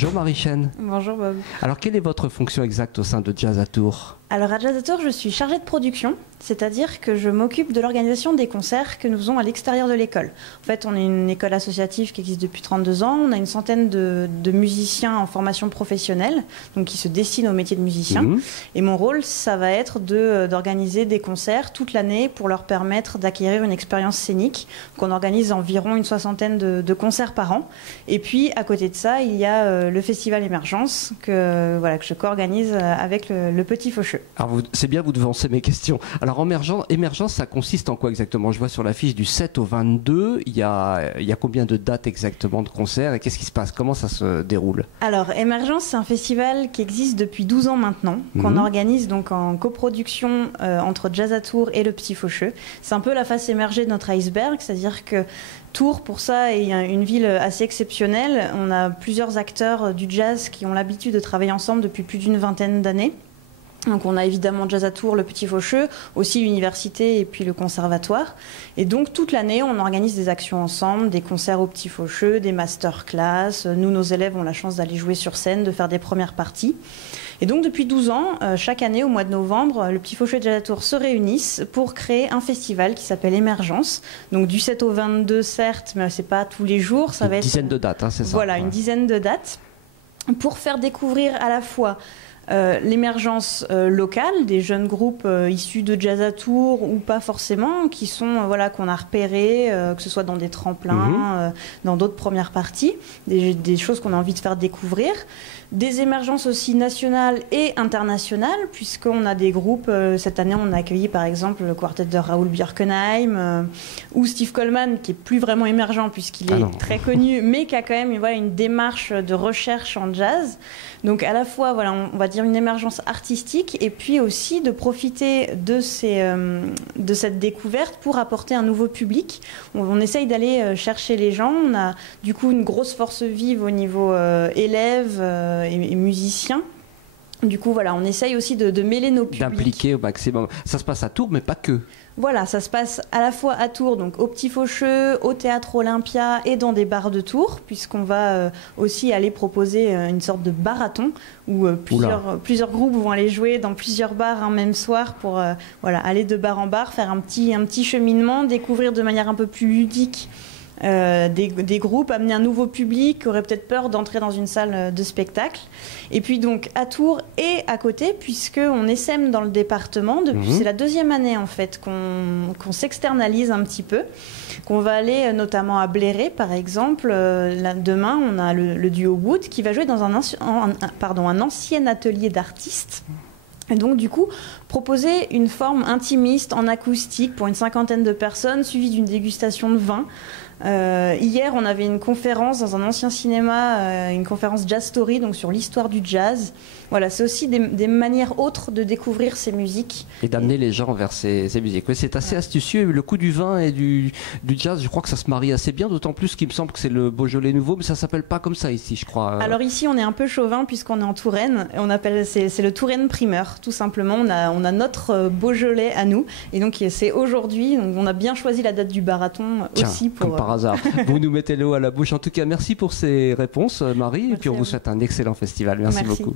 Bonjour Marie-Chaîne. Bonjour Bob. Alors quelle est votre fonction exacte au sein de Jazz à Tours ? Alors à Jazz à Tours, je suis chargée de production, c'est-à-dire que je m'occupe de l'organisation des concerts que nous faisons à l'extérieur de l'école. En fait, on est une école associative qui existe depuis 32 ans, on a une centaine de musiciens en formation professionnelle, donc qui se destinent au métier de musicien. Et mon rôle, ça va être d'organiser des concerts toute l'année pour leur permettre d'acquérir une expérience scénique. Donc on organise environ une soixantaine de concerts par an. Et puis à côté de ça, il y a le festival Émergence que je co-organise avec le Petit Faucheux. Alors c'est bien, vous devancez mes questions. Alors Émergence, ça consiste en quoi exactement ? Je vois sur l'affiche du 7 au 22, il y a combien de dates exactement de concerts et qu'est-ce qui se passe ? Comment ça se déroule ? Alors Émergence, c'est un festival qui existe depuis 12 ans maintenant, qu'on organise donc en coproduction entre Jazz à Tours et le Petit Faucheux. C'est un peu la face émergée de notre iceberg, c'est-à-dire que Tours, pour ça, est une ville assez exceptionnelle. On a plusieurs acteurs du jazz qui ont l'habitude de travailler ensemble depuis plus d'une vingtaine d'années. Donc on a évidemment Jazz à Tours, le Petit Faucheux, aussi l'université et puis le conservatoire. Et donc toute l'année, on organise des actions ensemble, des concerts au Petit Faucheux, des masterclass. Nous, nos élèves ont la chance d'aller jouer sur scène, de faire des premières parties. Et donc depuis 12 ans, chaque année au mois de novembre, le Petit Faucheux et Jazz à Tours se réunissent pour créer un festival qui s'appelle Émergence. Donc du 7 au 22 certes, mais c'est pas tous les jours. Ça va être une dizaine de dates, hein, c'est ça ? Voilà, une dizaine de dates pour faire découvrir à la fois l'émergence locale des jeunes groupes issus de Jazz à Tours ou pas forcément, qui sont qu'on a repérés, que ce soit dans des tremplins, dans d'autres premières parties, des choses qu'on a envie de faire découvrir. Des émergences aussi nationales et internationales, puisqu'on a des groupes, cette année on a accueilli par exemple le quartet de Raoul Björkenheim ou Steve Coleman, qui est plus vraiment émergent puisqu'il est très connu, mais qui a quand même une démarche de recherche en jazz. Donc à la fois, on va dire une émergence artistique et puis aussi de profiter de cette découverte pour apporter un nouveau public. On essaye d'aller chercher les gens. On a du coup une grosse force vive au niveau élèves et musiciens. Du coup, on essaye aussi de mêler nos publics. D'impliquer au maximum. Ça se passe à Tours, mais pas que. Voilà, ça se passe à la fois à Tours, donc au Petit Faucheux, au Théâtre Olympia et dans des bars de Tours, puisqu'on va aussi aller proposer une sorte de barathon où plusieurs groupes vont aller jouer dans plusieurs bars un même soir pour aller de bar en bar, faire un petit cheminement, découvrir de manière un peu plus ludique des groupes, amener un nouveau public qui aurait peut-être peur d'entrer dans une salle de spectacle. Et puis donc à Tours et à côté, puisqu'on essaime dans le département, c'est la deuxième année en fait qu'on s'externalise un petit peu, qu'on va aller notamment à Bléré par exemple. Demain on a le duo Wood qui va jouer dans un ancien atelier d'artistes. Et donc, du coup, proposer une forme intimiste en acoustique pour une cinquantaine de personnes, suivie d'une dégustation de vin. Hier, on avait une conférence dans un ancien cinéma, une conférence Jazz Story, donc sur l'histoire du jazz. Voilà, c'est aussi des manières autres de découvrir ces musiques. Et d'amener les gens vers ces musiques. Oui, c'est assez astucieux. Le coup du vin et du jazz, je crois que ça se marie assez bien, d'autant plus qu'il me semble que c'est le Beaujolais nouveau, mais ça ne s'appelle pas comme ça ici, je crois. Alors ici, on est un peu chauvin puisqu'on est en Touraine. C'est le Touraine primeur, tout simplement. On a notre Beaujolais à nous. Et donc, c'est aujourd'hui. Donc, on a bien choisi la date du marathon aussi. Comme par hasard. Vous nous mettez l'eau à la bouche. En tout cas, merci pour ces réponses, Marie. Et puis, on vous souhaite un excellent festival. Merci beaucoup.